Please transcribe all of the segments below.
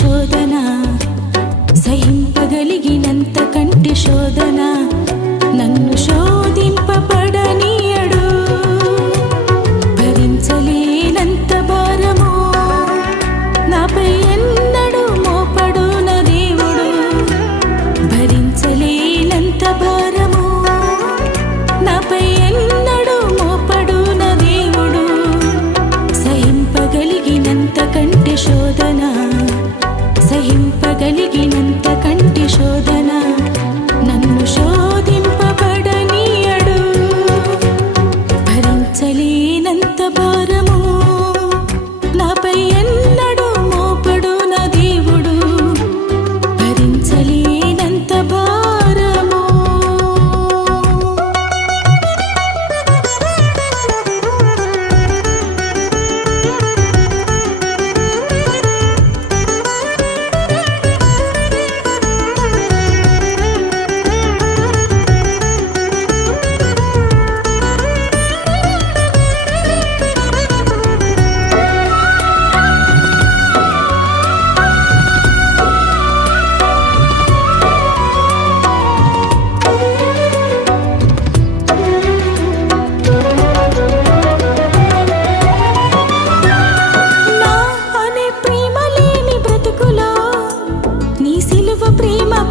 శోధన, సహింపగలిగినంత కంటి శోధన, నన్ను శోధింపబడనీయడు. భరించలేనంత భారము నాపై ఎన్నడూ మోపడు నా దేవుడు. భరించలేనంత భారము నాపై ఎన్నడూ మోపడు నా దేవుడు. సహింపగలిగినంత కంటి శోధన, సహింపగలిగినంత కంటి శోధన, నన్ను శోధింపబడనీయడు. భరించలేనంత భారము నాపై ఎన్నడూ మోపడు నా దేవుడు. భరించలేనంత భారము.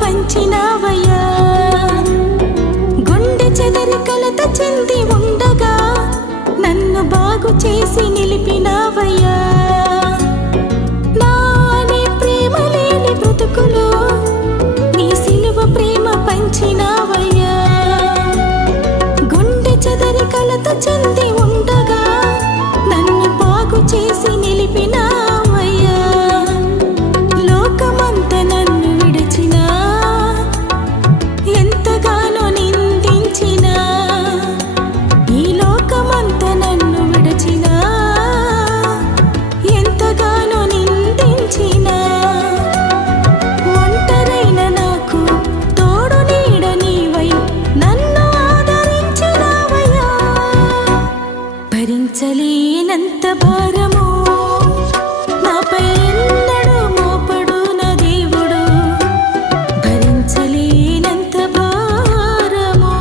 పంచినావయ్యా, గుండె చెదరి కలత చెంది ఉండగా నన్ను బాగు చేసి నిలిపినావయ్యా. నా అనే ప్రేమ లేని బ్రతుకులో నీ సిలువ ప్రేమ పంచినావయ్యా. గుండె చెదరి కలత చెంది ఉండగా నన్ను బాగు చేసి నిలిపినావయ్యా. లోకమంత నన్ను విడిచినా, ఎంతగానో నిందించినా, ఈ లోకమంత నన్ను విడిచినా, ఎంతగానో నిందించినా, ఒంటరైన నాకు తోడు నీడ నీవై నన్ను ఆదరించినావయ్యా. భరించలేనంత భారము నాపై ఎన్నడూ మోపడు నా దేవుడు. భరించలేనంత భారము.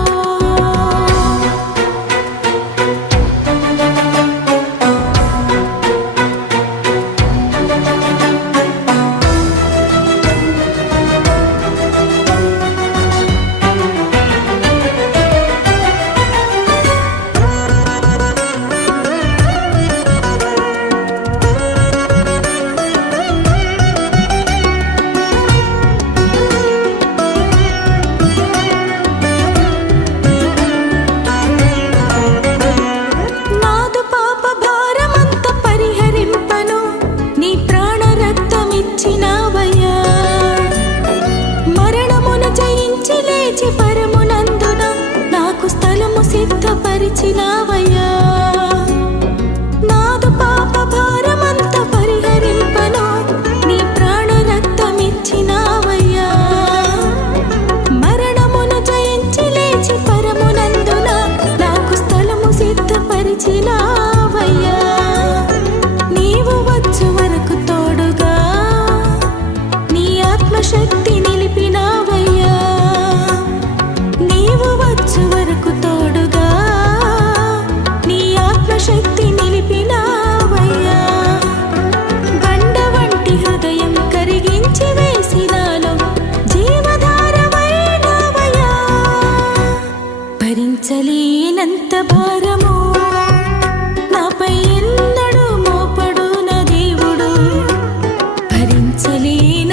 నాదు పాప భారమంత పరిహరింపను నీ ప్రాణ రక్తమిచ్చినావయ్యా. మరణమును జయించి లేచి పరమునందున నాకు స్థలము సిద్ధపరిచినావయ్యా. నాదు పాప భారమంత పరిహరింపను నీ ప్రాణ రక్తమిచ్చినావయ్యా. మరణమును జయించి లేచి పరమునందున నాకు స్థలము సిద్ధపరిచినావయ్యా. నీవు వచ్చు వరకు తోడుగా నీ ఆత్మశక్తి నిలిపినావయ్యా. నీవు వచ్చు వరకు తోడుగా నీ ఆత్మశక్తి నిలిపినావయ్యా. బండ వంటి హృదయం కరిగించి వేసినాలో జీవధారమైనావయ్యా. భరించలేనంత భారము నాపై ఎన్నడూ మోపడు నా దేవుడు. భరించలేనంత